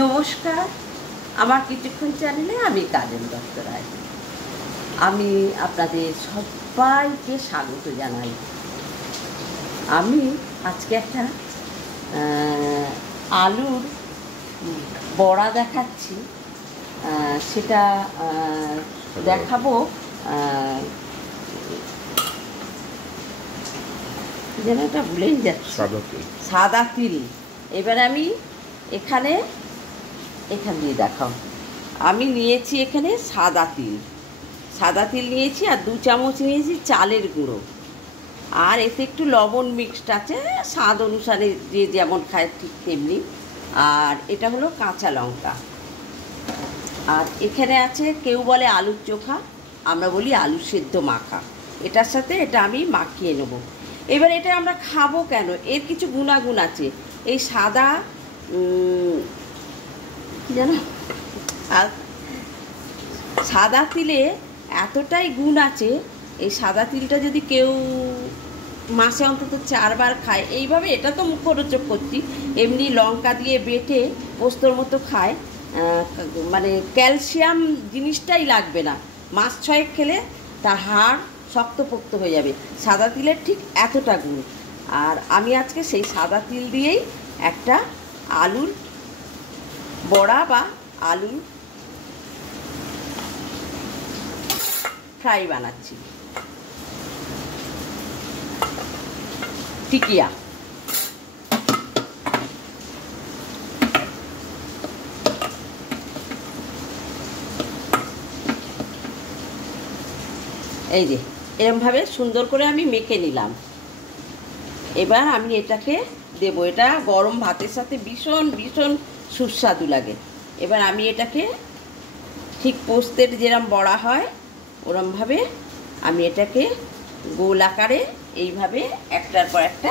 নমস্কার, আমার কিছুক্ষণ চ্যানেলে আমি কাজল দত্ত রায়। আমি আপনাদের সবাইকে স্বাগত জানাই। আমি আজকে একটা আলুর বড়া দেখাচ্ছি, সেটা দেখাবো যেন এটা ভুলেই যাচ্ছে, সাদা তিল। এবার আমি এখান দিয়ে দেখাও। আমি নিয়েছি এখানে সাদা তিল নিয়েছি, আর 2 চামচ নিয়েছি চালের গুঁড়ো, আর এতে একটু লবণ মিক্সড আছে, স্বাদ অনুসারে যে যেমন খায় ঠিক তেমনি। আর এটা হলো কাঁচা লঙ্কা। আর এখানে আছে, কেউ বলে আলুর চোখা, আমরা বলি আলু সেদ্ধ মাখা। এটার সাথে এটা আমি মাখিয়ে নেব। এবার এটা আমরা খাবো কেন, এর কিছু গুণাগুণ আছে। এই সাদা কি জানো, সাদা তিলে এতটাই গুণ আছে। এই সাদা তিলটা যদি কেউ মাসে অন্তত 4 বার খায়, এইভাবে, এটা তো মুখরোচক করছি, এমনি লঙ্কা দিয়ে বেটে পোস্তর মতো খায়, মানে ক্যালসিয়াম জিনিসটাই লাগবে না। মাস 6 খেলে তার হাড় শক্তপোক্ত হয়ে যাবে। সাদা তিলের ঠিক এতটা গুণ। আর আমি আজকে সেই সাদা তিল দিয়েই একটা আলুর বড়া বা আলুর ফ্রাই বানাচ্ছি, টিকিয়া। এই যে এরমভাবে সুন্দর করে আমি মেখে নিলাম। এবার আমি এটাকে দেবো। এটা গরম ভাতের সাথে ভীষণ ভীষণ সুস্বাদু লাগে। এবার আমি এটাকে ঠিক পোস্তের যেরম বড়া হয় ওরমভাবে আমি এটাকে গোল আকারে এইভাবে একটার পর একটা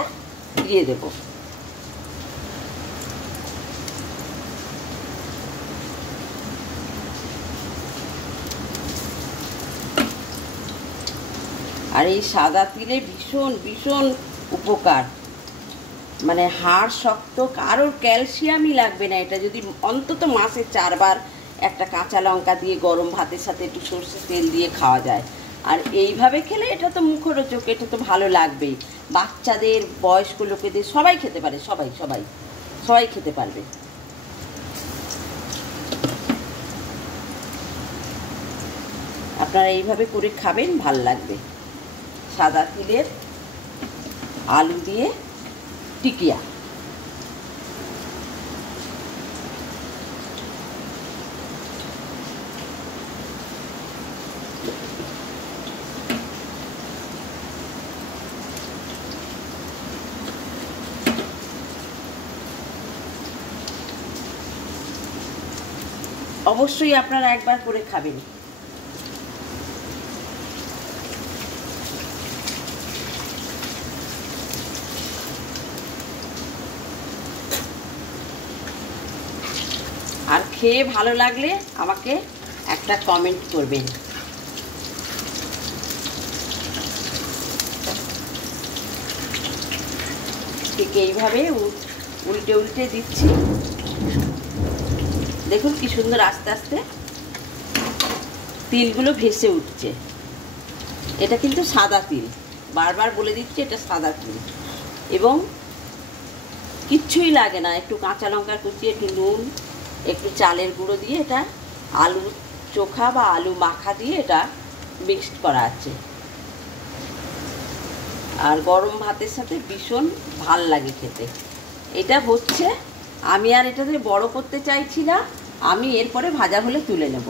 দিয়ে দেব। আর এই সাদা তিলে ভীষণ ভীষণ উপকার, মানে হাড় শক্ত, কারোর ক্যালসিয়ামই লাগবে না। এটা যদি অন্তত মাসে 4 বার একটা কাঁচা লঙ্কা দিয়ে গরম ভাতের সাথে একটু সর্ষের তেল দিয়ে খাওয়া যায়। আর এইভাবে খেলে এটা তো মুখরোচক, এটা তো ভালো লাগবেই। বাচ্চাদের, বয়স্ক লোকেদের সবাই খেতে পারে, সবাই খেতে পারবে। আপনারা এইভাবে করে খাবেন, ভাল লাগবে। সাদা তিলের আলু দিয়ে টিকিয়া। অবশ্যই আপনারা একবার করে খাবেন। আর খেয়ে ভালো লাগলে আমাকে একটা কমেন্ট করবেন। ঠিক এইভাবে উল্টে উল্টে দিচ্ছি। দেখুন কি সুন্দর আস্তে আস্তে তিলগুলো ভেসে উঠছে। এটা কিন্তু সাদা তিল, বারবার বলে দিচ্ছি, এটা সাদা তিল। এবং কিচ্ছুই লাগে না, একটু কাঁচা লঙ্কা কুচি, একটু নুন, একটু চালের গুঁড়ো দিয়ে এটা আলু চোখা বা আলু মাখা দিয়ে এটা মিক্সড করা আছে। আর গরম ভাতের সাথে ভীষণ ভাল লাগে খেতে। এটা হচ্ছে, আমি আর এটাতে বড় করতে চাইছি না, আমি এরপরে ভাজা হলে তুলে নেব।